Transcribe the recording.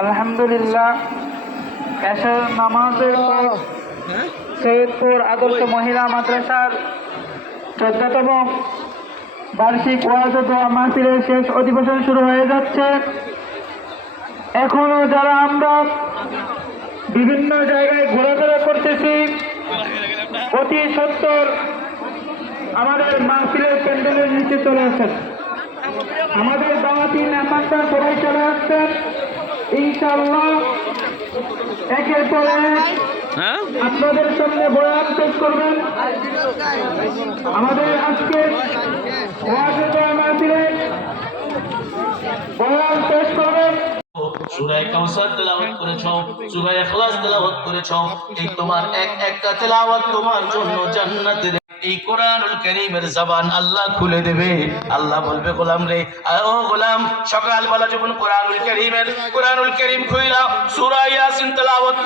আলহামদুলিল্লাহ, এশার নামাজের পর সৈয়দপুর আদর্শ মহিলা মাদ্রাসার 14তম বার্ষিক ওয়াজ ও দোয়া মাহফিলের শেষ অধিবেশন শুরু হয়ে যাচ্ছে। এখনো যারা আমরা বিভিন্ন জায়গায় ঘোরাফেরা করতেছি, অতি সত্বর আমাদের মাহফিলের প্যান্ডেলের নিচে চলে আসেন। আমাদের দাওয়াতি মেহমানরা সবাই চলে আসছেন। ইনশাআল্লাহ একের পর এক আপনাদের সামনে বয়ান পেশ করবেন। আমাদের আজকের ওয়াজ ও দোয়া মাহফিলে বয়ান পেশ করবেন। সূরা কাউসার তেলাওয়াত করেছো, সূরা ইখলাস তেলাওয়াত করেছো। এই তোমার একটা তেলাওয়াত তোমার জন্য জান্নাতের এই কোরআনুল কারীমের জবান আল্লাহ খুলে দেবে। আল্লাহ বলবে গোলাম রে, ও গোলাম, সকালবেলা যখন কোরআনুল কারীম খুইলা সূরা ইয়াসিন তেলাওয়াত